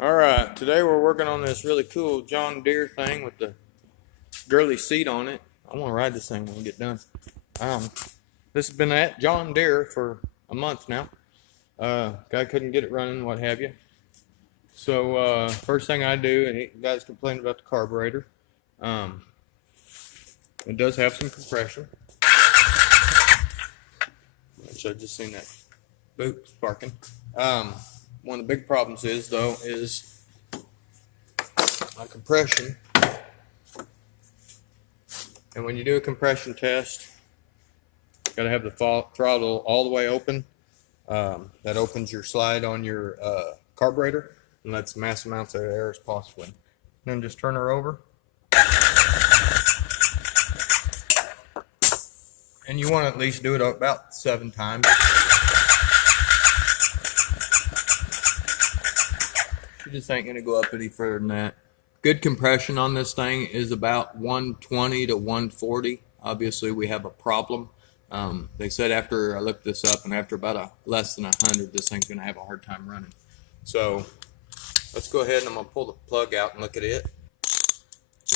Alright, today we're working on this really cool John Deere thing with the girly seat on it. I want to ride this thing when we get done. This has been at John Deere for a month now. Guy couldn't get it running, what have you. So first thing I do, and you guys complained about the carburetor. It does have some compression. Which I just seen that boot sparking. One of the big problems is my compression. And when you do a compression test, you gotta have the throttle all the way open. That opens your slide on your carburetor and lets mass amounts of air as possible. And then just turn her over. And you want to at least do it about 7 times. You just ain't going to go up any further than that. Good compression on this thing is about 120 to 140. Obviously, we have a problem. They said after I looked this up, and after about less than 100, this thing's going to have a hard time running. So let's go ahead and I'm going to pull the plug out and look at it.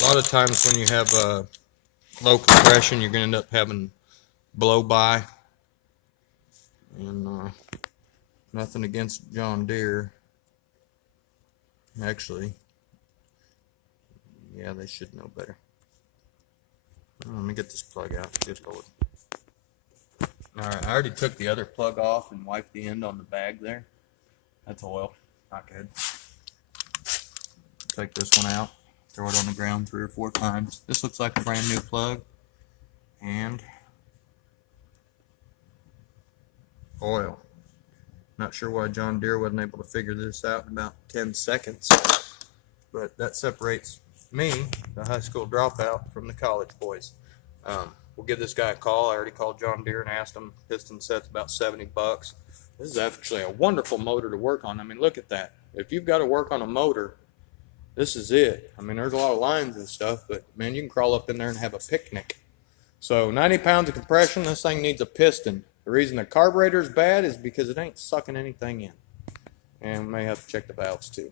A lot of times when you have low compression, you're going to end up having blow by. And nothing against John Deere. Actually, yeah, they should know better. Let me get this plug out. Good Lord. Alright, I already took the other plug off and wiped the end on the bag there. That's oil. Not good. Take this one out. Throw it on the ground 3 or 4 times. This looks like a brand new plug. And oil. Not sure why John Deere wasn't able to figure this out in about 10 seconds. But that separates me, the high school dropout, from the college boys. We'll give this guy a call. I already called John Deere and asked him. Piston set's about 70 bucks. This is actually a wonderful motor to work on. I mean, look at that. If you've got to work on a motor, this is it. I mean, there's a lot of lines and stuff, but man, you can crawl up in there and have a picnic. So 90 pounds of compression, this thing needs a piston. The reason the carburetor is bad is because it ain't sucking anything in. And we may have to check the valves too.